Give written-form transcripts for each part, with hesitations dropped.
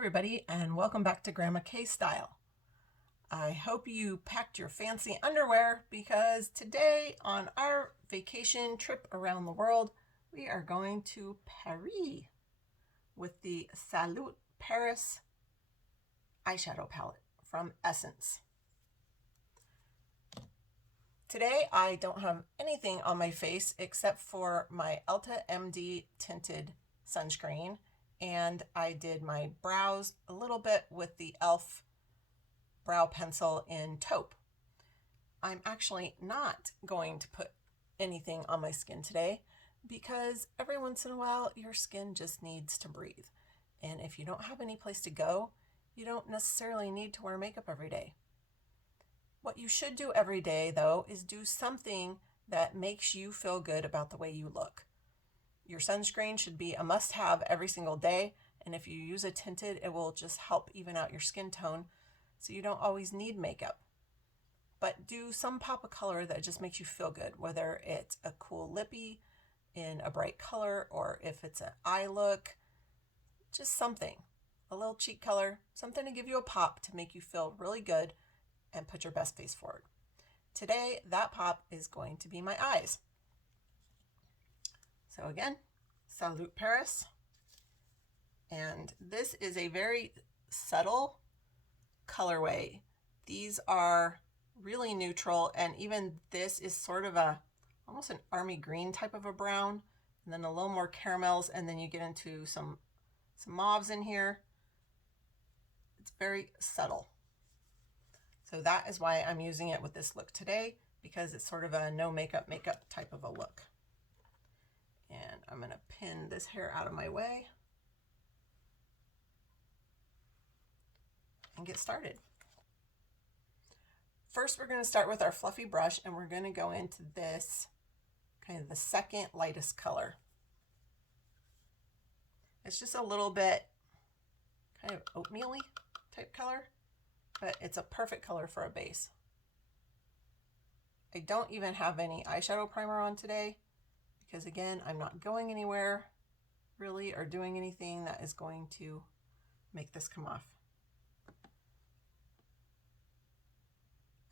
everybody, and welcome back to Grandma K Style. I hope you packed your fancy underwear because today on our vacation trip around the world, we are going to Paris with the Salut Paris eyeshadow palette from Essence. Today I don't have anything on my face except for my Ulta MD tinted sunscreen, and I did my brows a little bit with the e.l.f. brow pencil in taupe. I'm actually not going to put anything on my skin today because every once in a while your skin just needs to breathe. And if you don't have any place to go, you don't necessarily need to wear makeup every day. What you should do every day, though, is do something that makes you feel good about the way you look. Your sunscreen should be a must-have every single day, and if you use a tinted, it will just help even out your skin tone, so you don't always need makeup. But do some pop of color that just makes you feel good, whether it's a cool lippy in a bright color, or if it's an eye look, just something. A little cheek color, something to give you a pop to make you feel really good and put your best face forward. Today, that pop is going to be my eyes. So again, Salut Paris. And this is a very subtle colorway. These are really neutral, and even this is sort of almost an army green type of a brown, and then a little more caramels, and then you get into some mauves in here. It's very subtle. So that is why I'm using it with this look today, because it's sort of a no makeup type of a look. And I'm going to pin this hair out of my way and get started. First, we're going to start with our fluffy brush, and we're going to go into this kind of the second lightest color. It's just a little bit kind of oatmeal-y type color, but it's a perfect color for a base. I don't even have any eyeshadow primer on today because, again, I'm not going anywhere really or doing anything that is going to make this come off.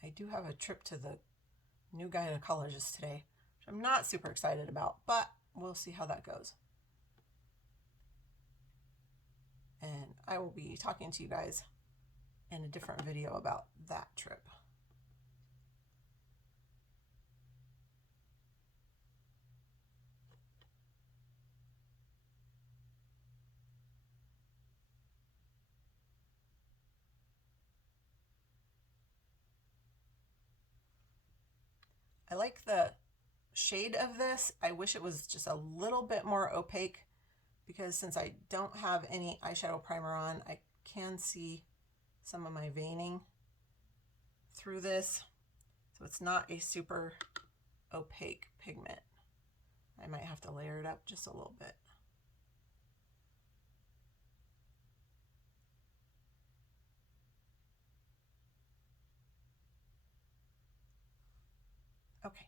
I do have a trip to the new gynecologist today, which I'm not super excited about, but we'll see how that goes. And I will be talking to you guys in a different video about that trip. I like the shade of this. I wish it was just a little bit more opaque, because since I don't have any eyeshadow primer on, I can see some of my veining through this. So it's not a super opaque pigment. I might have to layer it up just a little bit. Okay,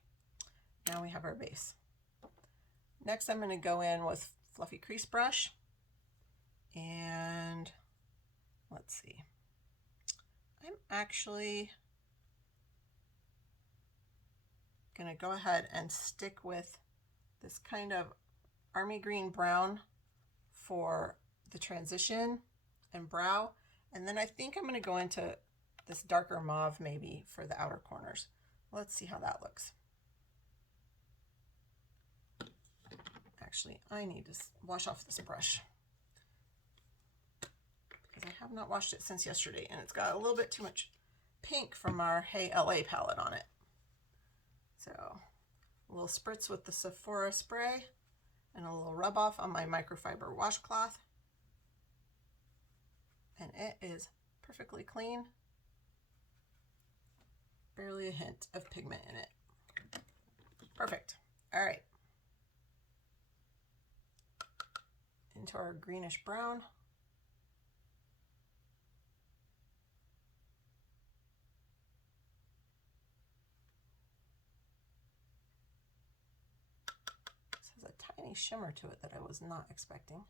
now we have our base. Next, I'm going to go in with fluffy crease brush, and let's see. I'm actually going to go ahead and stick with this kind of army green brown for the transition and brow, and then I think I'm going to go into this darker mauve maybe for the outer corners. Let's see how that looks. Actually, I need to wash off this brush because I have not washed it since yesterday, and it's got a little bit too much pink from our Hey LA palette on it. So a little spritz with the Sephora spray and a little rub off on my microfiber washcloth, and it is perfectly clean. Barely a hint of pigment in it. Perfect. All right. Into our greenish brown. This has a tiny shimmer to it that I was not expecting.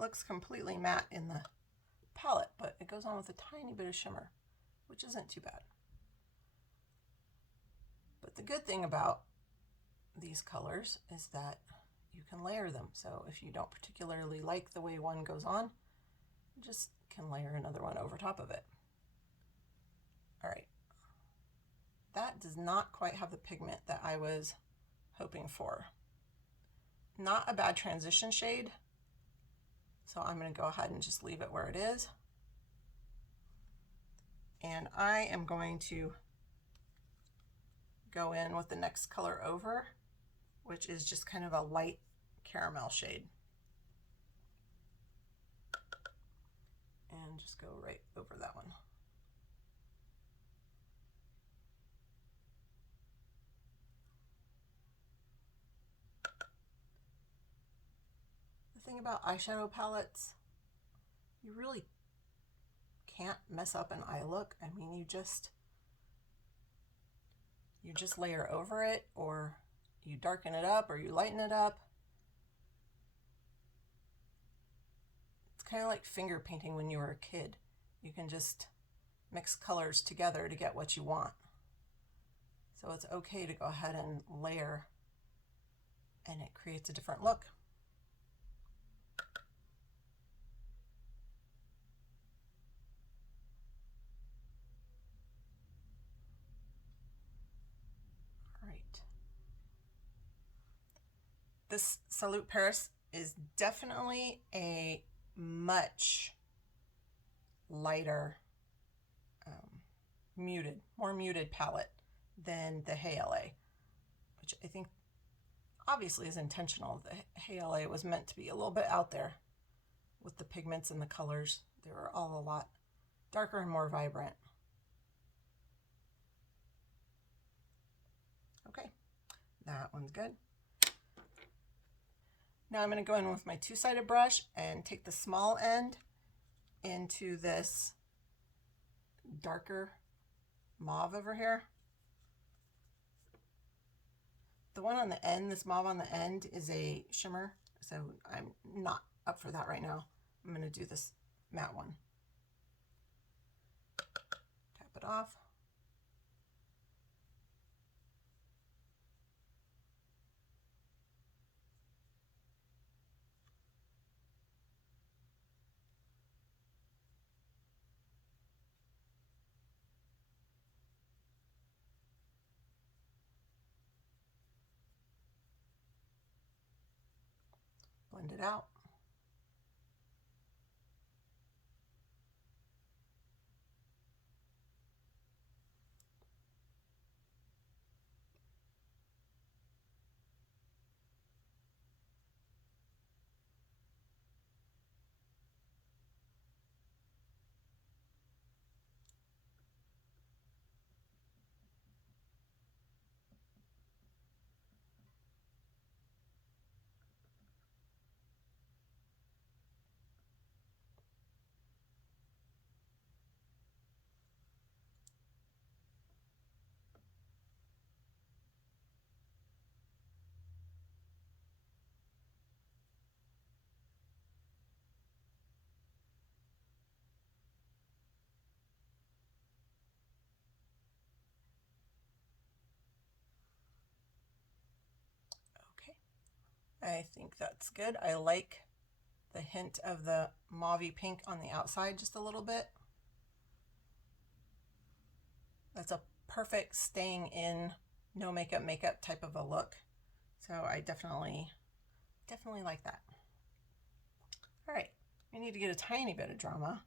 it looks completely matte in the palette, but it goes on with a tiny bit of shimmer, which isn't too bad. But the good thing about these colors is that you can layer them. So if you don't particularly like the way one goes on, you just can layer another one over top of it. All right. That does not quite have the pigment that I was hoping for. Not a bad transition shade, so I'm going to go ahead and just leave it where it is. And I am going to go in with the next color over, which is just kind of a light caramel shade. And just go right over that one. The thing about eyeshadow palettes, you really can't mess up an eye look. I mean, you just layer over it, or you darken it up, or you lighten it up. It's kind of like finger painting when you were a kid. You can just mix colors together to get what you want. So it's okay to go ahead and layer, and it creates a different look. This Salut Paris is definitely a much lighter, more muted palette than the Hey LA, which I think obviously is intentional. The Hey LA was meant to be a little bit out there with the pigments and the colors. They were all a lot darker and more vibrant. Okay, that one's good. Now I'm going to go in with my two-sided brush and take the small end into this darker mauve over here. The one on the end, this mauve on the end, is a shimmer, so I'm not up for that right now. I'm going to do this matte one. Tap it off. Blend it out. I think that's good. I like the hint of the mauvey pink on the outside just a little bit. That's a perfect staying in, no makeup type of a look. So I definitely like that. All right, we need to get a tiny bit of drama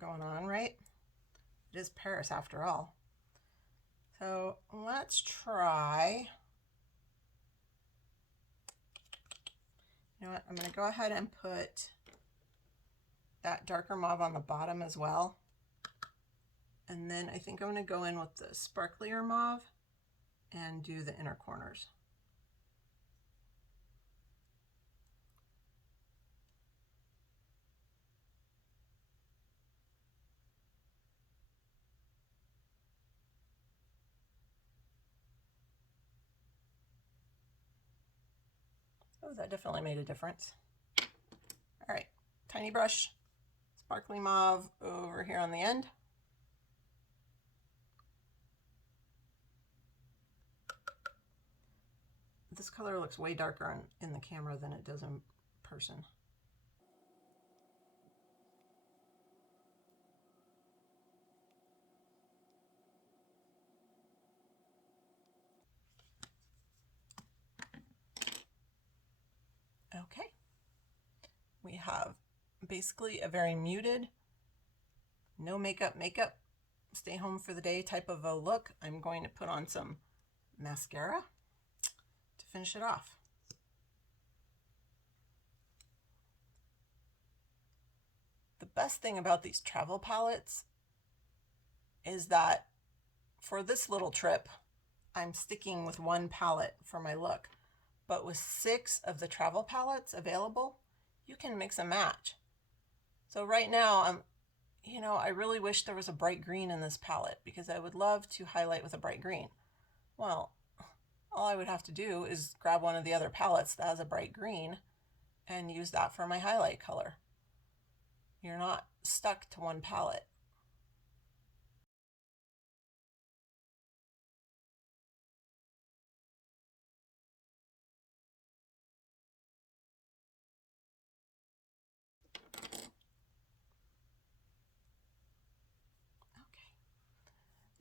going on, right? It is Paris after all. So let's try, you know what, I'm gonna go ahead and put that darker mauve on the bottom as well. And then I think I'm gonna go in with the sparklier mauve and do the inner corners. Oh, that definitely made a difference. All right, tiny brush, sparkly mauve over here on the end. This color looks way darker in the camera than it does in person. Okay, we have basically a very muted, no makeup, stay home for the day type of a look. I'm going to put on some mascara to finish it off. The best thing about these travel palettes is that for this little trip, I'm sticking with one palette for my look. But with 6 of the travel palettes available, you can mix and match. So right now, I really wish there was a bright green in this palette because I would love to highlight with a bright green. Well, all I would have to do is grab one of the other palettes that has a bright green and use that for my highlight color. You're not stuck to one palette.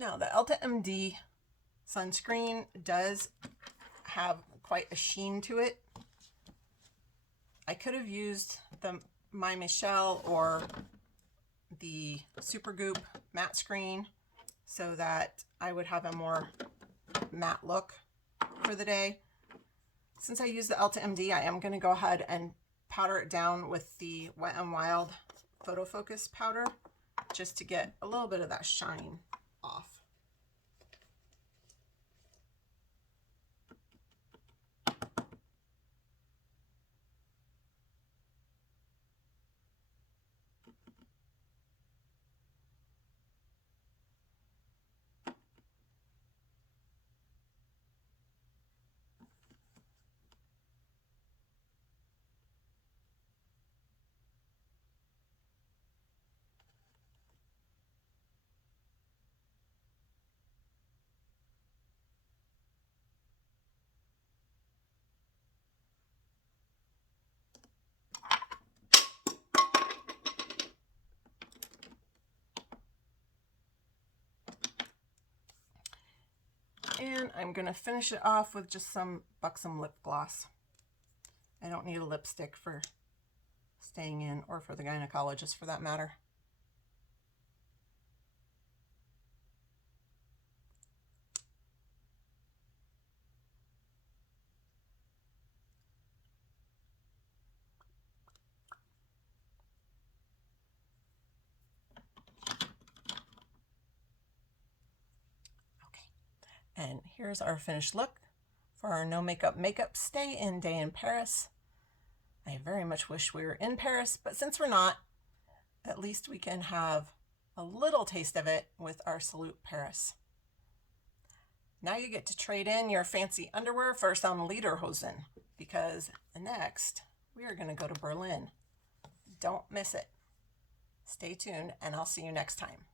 Now, the Ulta MD sunscreen does have quite a sheen to it. I could have used the My Michelle or the Supergoop matte screen so that I would have a more matte look for the day. Since I use the Ulta MD, I am going to go ahead and powder it down with the Wet n Wild Photo Focus powder just to get a little bit of that shine off. And I'm going to finish it off with just some Buxom lip gloss. I don't need a lipstick for staying in, or for the gynecologist for that matter. And here's our finished look for our no makeup stay in day in Paris. I very much wish we were in Paris, but since we're not, at least we can have a little taste of it with our Salut Paris. Now you get to trade in your fancy underwear for some lederhosen, because next we are going to go to Berlin. Don't miss it. Stay tuned, and I'll see you next time.